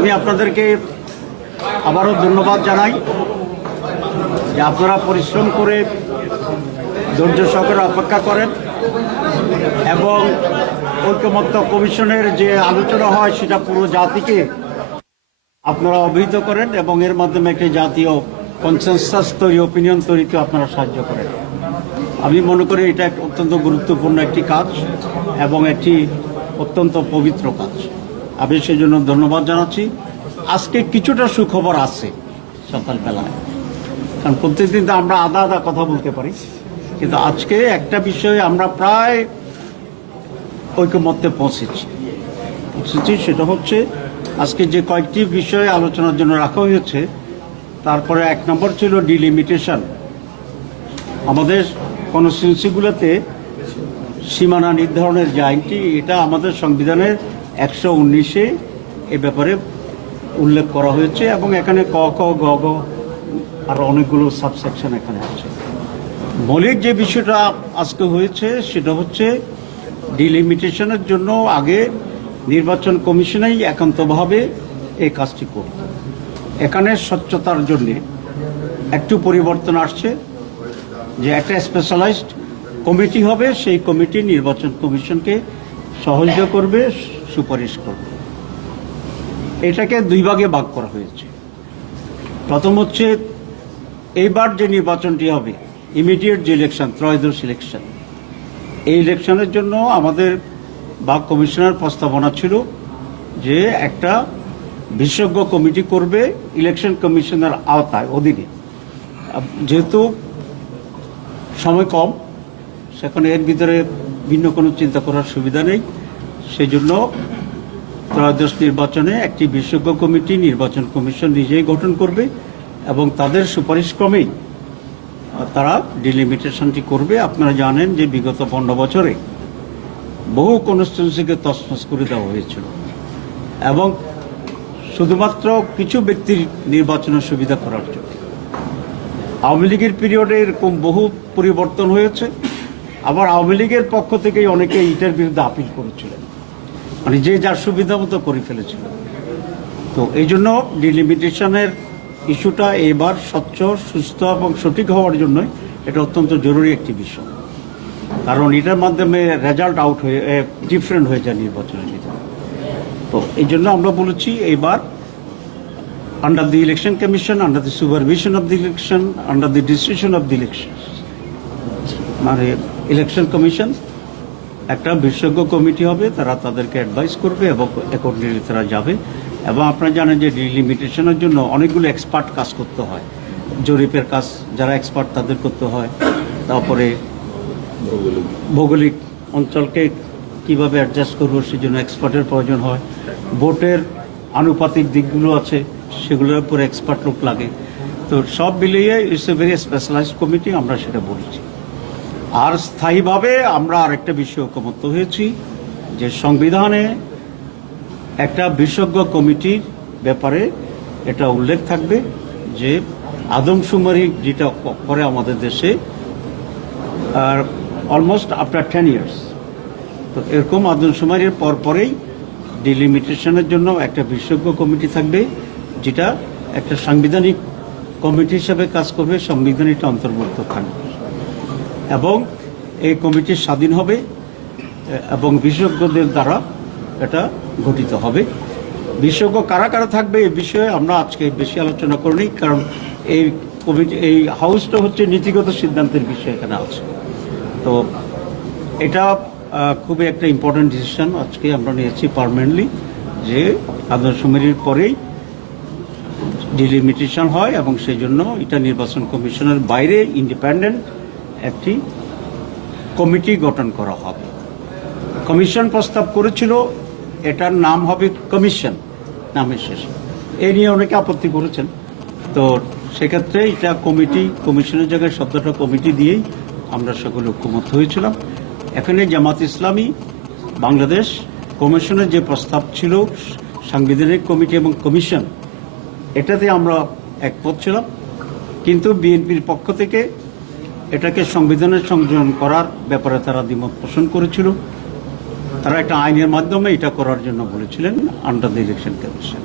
আমি আপনাদেরকে আবারও ধন্যবাদ জানাই যে আপনারা পরিশ্রম করে ধৈর্য সহকারে অপেক্ষা করেন এবং ঐকমত্য কমিশনের যে আলোচনা হয় সেটা পুরো জাতিকে আপনারা অবহিত করেন এবং এর মাধ্যমে একটি জাতীয় কনসেনসাস তৈরি, অপিনিয়ন তৈরিতে আপনারা সাহায্য করেন। আমি মনে করি এটা একটা অত্যন্ত গুরুত্বপূর্ণ একটি কাজ এবং একটি অত্যন্ত পবিত্র কাজ। আমি সেই জন্য ধন্যবাদ জানাচ্ছি। আজকে কিছুটা সুখবর আছে সকালবেলায়, কারণ প্রত্যেকদিন তো আমরা আধা আধা কথা বলতে পারি, কিন্তু আজকে একটা বিষয়ে আমরা প্রায় ঐকমত্যে পৌঁছেছি। সেটা হচ্ছে আজকে যে কয়েকটি বিষয়ে আলোচনার জন্য রাখা হয়েছে, তারপরে এক নম্বর ছিল ডিলিমিটেশন। আমাদের কনস্টিটিউন্সিগুলোতে সীমানা নির্ধারণের যে আইনটি, এটা আমাদের সংবিধানের 119-এ এ ব্যাপারে উল্লেখ করা হয়েছে এবং এখানে ক খ গ গ আর অনেকগুলো সাবসেকশন এখানে আছে। মৌলিক যে বিষয়টা আজকে হয়েছে সেটা হচ্ছে ডিলিমিটেশনের জন্য আগে নির্বাচন কমিশনেই একান্তভাবে এই কাজটি করত। এখানে স্বচ্ছতার জন্যে একটু পরিবর্তন আসছে যে একটা স্পেশালাইজড কমিটি হবে, সেই কমিটি নির্বাচন কমিশনকে সহযোগিতা করবে, সুপারিশ করবে। এটাকে দুই ভাগে ভাগ করা হয়েছে। প্রথম হচ্ছে এইবার যে নির্বাচনটি হবে, ইমিডিয়েট যে ইলেকশন, ত্রয়োদশ ইলেকশন, এই ইলেকশনের জন্য আমাদের বা কমিশনের প্রস্তাবনা ছিল যে একটা বিশেষজ্ঞ কমিটি করবে ইলেকশন কমিশনের আওতায় অধীনে। যেহেতু সময় কম, সেখানে এর ভিতরে ভিন্ন কোনো চিন্তা করার সুবিধা নেই, সেই জন্য ত্রয়োদশ নির্বাচনে একটি বিশেষজ্ঞ কমিটি নির্বাচন কমিশন নিজেই গঠন করবে এবং তাদের সুপারিশ ক্রমেই তারা ডিলিমিটেশনটি করবে। আপনারা জানেন যে বিগত 15 বছরে বহু কনস্টিটিউন্সিকে তছনছ করে দেওয়া হয়েছিল এবং শুধুমাত্র কিছু ব্যক্তির নির্বাচনের সুবিধা করার জন্য। আওয়ামী লীগের পিরিয়ডে এরকম বহু পরিবর্তন হয়েছে। আবার আওয়ামী লীগের পক্ষ থেকেই অনেকে এটার বিরুদ্ধে আপিল করেছিলেন, মানে যে যার সুবিধা মতো করে ফেলেছিল। তো এই জন্য ডিলিমিটেশনের ইস্যুটা এবার স্বচ্ছ, সুস্থ এবং সঠিক হওয়ার জন্য এটা অত্যন্ত জরুরি একটি বিষয়, কারণ এটার মাধ্যমে রেজাল্ট আউট হয়ে ডিফারেন্ট হয়ে যায় নির্বাচনের ভিতরে। তো এই জন্য আমরা বলেছি এবার under the election commission, under the supervision of the election, under the decision of the election, মানে ইলেকশন কমিশন একটা বিশেষজ্ঞ কমিটি হবে, তারা তাদেরকে অ্যাডভাইস করবে এবং অ্যাকর্ডিংলি তারা যাবে। এবং আপনারা জানেন যে ডিলিমিটেশনের জন্য অনেকগুলো এক্সপার্ট কাজ করতে হয়, জরিপের কাজ যারা এক্সপার্ট তাদের করতে হয়, তারপরে ভৌগোলিক অঞ্চলকে কিভাবে অ্যাডজাস্ট করবো সেই জন্য এক্সপার্টের প্রয়োজন হয়, ভোটের আনুপাতিক দিকগুলো আছে সেগুলোর উপর এক্সপার্ট লোক লাগে। তো সব মিলিয়ে it's a very specialised committee, আমরা সেটা বলেছি। আর স্থায়ীভাবে আমরা আরেকটা বিষয় ঐকমত্য হয়েছি যে সংবিধানে একটা বিশেষজ্ঞ কমিটির ব্যাপারে এটা উল্লেখ থাকবে যে আদমশুমারি যেটা করে আমাদের দেশে আর অলমোস্ট আফটার 10 ইয়ার্স, তো এরকম আদমশুমারির পরেই ডিলিমিটেশনের জন্য একটা বিশেষজ্ঞ কমিটি থাকবে, যেটা একটা সাংবিধানিক কমিটি হিসাবে কাজ করবে, সংবিধানটা অন্তর্ভুক্ত থাকবে এবং এই কমিটি স্বাধীন হবে এবং বিশেষজ্ঞদের দ্বারা এটা গঠিত হবে। বিশেষজ্ঞ কারা কারা থাকবে এই বিষয়ে আমরা আজকে বেশি আলোচনা করিনি, কারণ এই কমিটি, এই হাউসটা হচ্ছে নীতিগত সিদ্ধান্তের বিষয় এখানে আছে। তো এটা খুবই একটা ইম্পর্টেন্ট ডিসিশন আজকে আমরা নিয়েছি পার্মানেন্টলি, যে আদমশুমারির পরেই ডিলিমিটেশন হয় এবং সেই জন্য এটা নির্বাচন কমিশনের বাইরে ইন্ডিপেন্ডেন্ট একটি কমিটি গঠন করা হবে। কমিশন প্রস্তাব করেছিল এটার নাম হবে কমিশন, নামের শেষে। এ নিয়ে অনেকে আপত্তি করেছেন, তো সেক্ষেত্রে এটা কমিটি, কমিশনের জায়গায় শব্দটা কমিটি দিয়েই আমরা সকলে ঐকমত্য হয়েছিলাম। এখানে জামাত ইসলামী বাংলাদেশ কমিশনের যে প্রস্তাব ছিল সাংবিধানিক কমিটি এবং কমিশন, এটাতে আমরা একমত ছিলাম, কিন্তু বিএনপির পক্ষ থেকে এটাকে সংবিধানের সংযোজন করার ব্যাপারে তারা দ্বিমত পোষণ করেছিল। তারা একটা আইনের মাধ্যমে এটা করার জন্য বলেছিলেন আন্ডার দ্য ইলেকশন কমিশন।